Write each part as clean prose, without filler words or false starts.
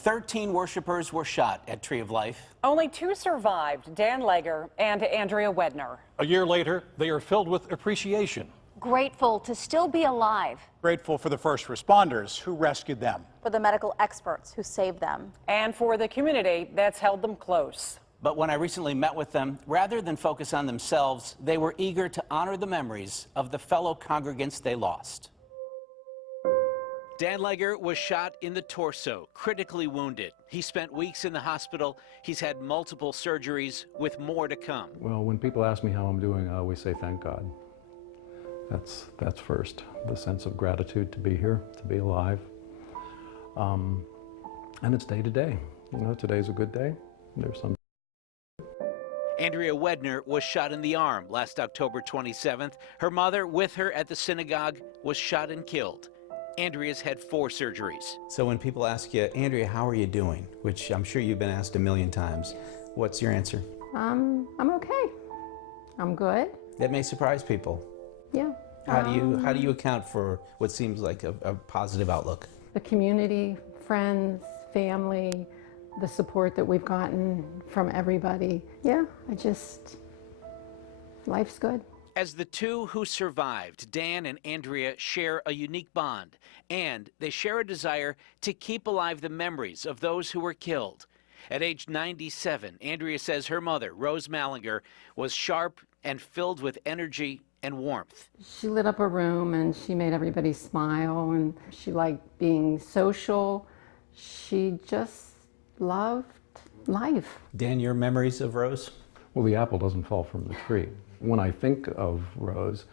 13 worshipers were shot at Tree of Life. Only 2 survived, Dan Leger and Andrea Wedner. A year later, they are filled with appreciation. Grateful to still be alive. Grateful for the first responders who rescued them. For the medical experts who saved them. And for the community that's held them close. But when I recently met with them, rather than focus on themselves, they were eager to honor the memories of the fellow congregants they lost. Dan Leger was shot in the torso, critically wounded. He spent weeks in the hospital. He's had multiple surgeries with more to come. Well, when people ask me how I'm doing, I always say thank God. That's first. The sense of gratitude to be here, to be alive. And it's day to day. You know, today's a good day. There's some. Andrea Wedner was shot in the arm last October 27th. Her mother, with her at the synagogue, was shot and killed. Andrea's had 4 surgeries. So when people ask you, Andrea, how are you doing? Which I'm sure you've been asked a million times. What's your answer? I'm okay. I'm good. That may surprise people. Yeah. How do you account for what seems like a positive outlook? The community, friends, family, the support that we've gotten from everybody. Yeah, life's good. As the 2 who survived, Dan and Andrea share a unique bond, and they share a desire to keep alive the memories of those who were killed. At age 97, Andrea says her mother, Rose Mallinger, was sharp and filled with energy and warmth. She lit up a room and she made everybody smile, and she liked being social. She just loved life. Dan, your memories of Rose? Well, the apple doesn't fall from the tree. When I think of Rose,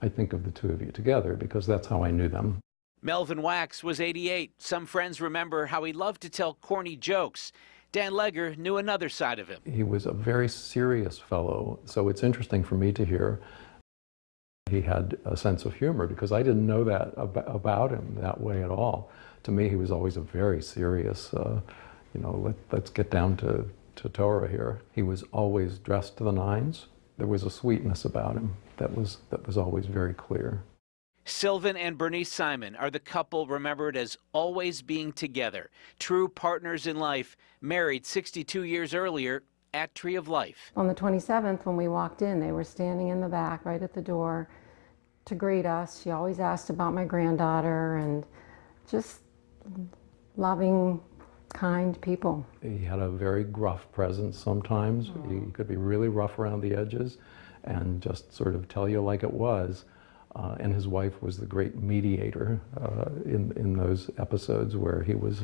I think of the 2 of you together because that's how I knew them. Melvin Wax was 88. Some friends remember how he loved to tell corny jokes. Dan Leger knew another side of him. He was a very serious fellow, so it's interesting for me to hear he had a sense of humor because I didn't know that about him that way at all. To me, he was always a very serious, let's get down to Torah here. He was always dressed to the nines. There was a sweetness about him that was always very clear. Sylvan and Bernice Simon are the couple remembered as always being together, true partners in life, married 62 years earlier at Tree of Life. On the 27th, when we walked in, they were standing in the back right at the door to greet us. She always asked about my granddaughter, and just loving, kind people. He had a very gruff presence sometimes. He could be really rough around the edges and just sort of tell you like it was. And his wife was the great mediator in those episodes where he was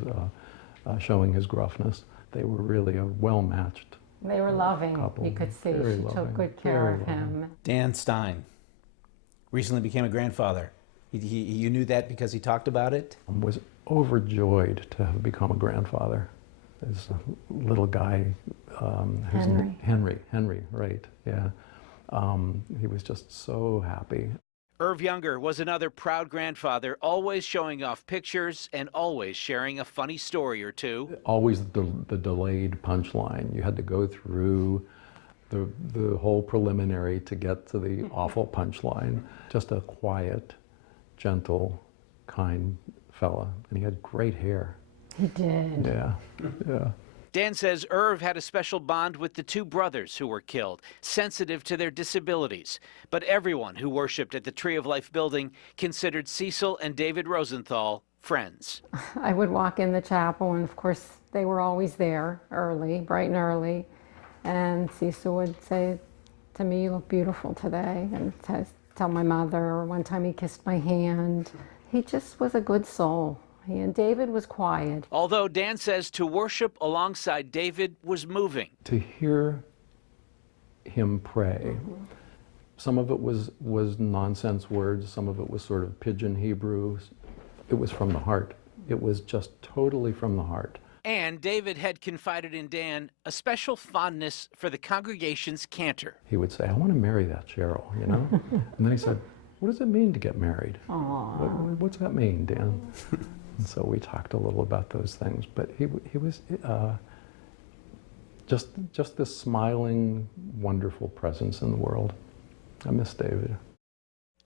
showing his gruffness. They were really a well-matched They were loving. couple. You could see Very she loving. took good care Very of him. Dan Stein recently became a grandfather. You knew that because he talked about it? I was overjoyed to have become a grandfather. This little guy, Henry, right, yeah. He was just so happy. Irv Younger was another proud grandfather, always showing off pictures and always sharing a funny story or two. Always the delayed punchline. You had to go through the whole preliminary to get to the awful punchline. Just a quiet, gentle, kind fella, and he had great hair. He did. Yeah, yeah. Dan says Irv had a special bond with the 2 brothers who were killed, sensitive to their disabilities. But everyone who worshiped at the Tree of Life building considered Cecil and David Rosenthal friends. I would walk in the chapel, and of course they were always there early, bright and early. And Cecil would say to me, "You look beautiful today," and tell my mother. One time he kissed my hand. He just was a good soul. And David was quiet. Although Dan says to worship alongside David was moving. To hear him pray, some of it was nonsense words, some of it was sort of pidgin Hebrew. It was from the heart. It was just totally from the heart. And David had confided in Dan a special fondness for the congregation's cantor. He would say, "I want to marry that Cheryl," you know? And then he said, "What does it mean to get married?" What's that mean, Dan? And so we talked a little about those things, but he was just this smiling, wonderful presence in the world. I miss David.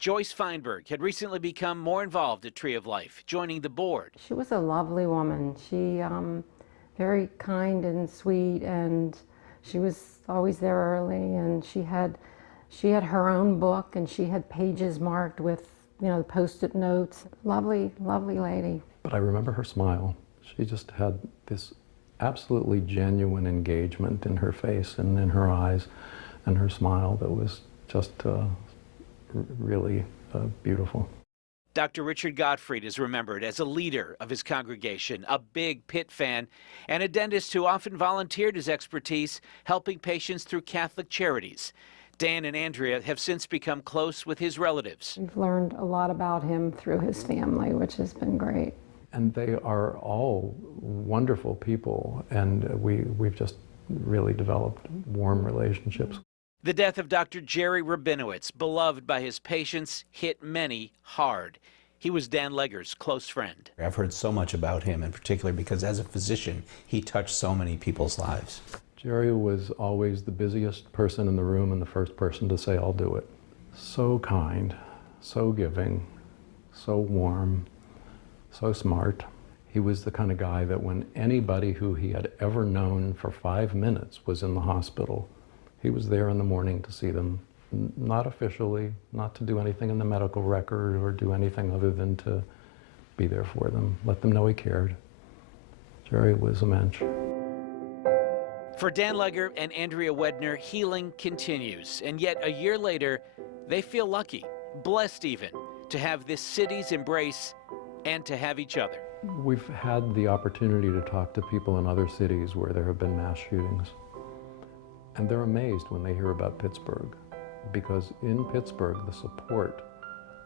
Joyce Feinberg had recently become more involved at Tree of Life, joining the board. She was a lovely woman. She very kind and sweet, and she was always there early, and she had her own book, and she had pages marked with, you know, Post-it notes. Lovely, lovely lady. But I remember her smile. She just had this absolutely genuine engagement in her face and in her eyes and her smile that was just really beautiful. Dr. Richard Gottfried is remembered as a leader of his congregation, a big Pitt fan, and a dentist who often volunteered his expertise helping patients through Catholic charities. Dan and Andrea have since become close with his relatives. We've learned a lot about him through his family, which has been great. And they are all wonderful people, and we've just really developed warm relationships. The death of Dr. Jerry Rabinowitz, beloved by his patients, hit many hard. He was Dan Legger's close friend. I've heard so much about him, in particular because as a physician, he touched so many people's lives. Jerry was always the busiest person in the room and the first person to say, "I'll do it." So kind, so giving, so warm, so smart. He was the kind of guy that when anybody who he had ever known for 5 minutes was in the hospital, he was there in the morning to see them, not officially, not to do anything in the medical record or do anything other than to be there for them, let them know he cared. Jerry was a mensch. For Dan Legger and Andrea Wedner, healing continues. And yet a year later, they feel lucky, blessed even, to have this city's embrace and to have each other. We've had the opportunity to talk to people in other cities where there have been mass shootings. And they're amazed when they hear about Pittsburgh, because in Pittsburgh, the support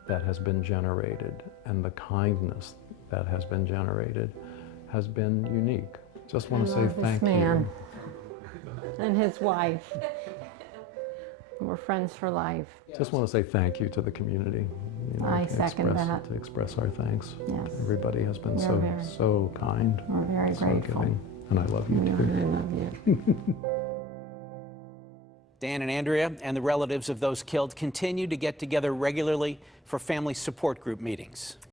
that has been generated and the kindness that has been generated has been unique. Just want to say thank you. And his wife. We're friends for life. Just want to say thank you to the community. You know, I second that. To express our thanks. Yes. Everybody has been We're so kind. We're very so grateful. giving. And I love you I too. love you. Dan and Andrea and the relatives of those killed continue to get together regularly for family support group meetings.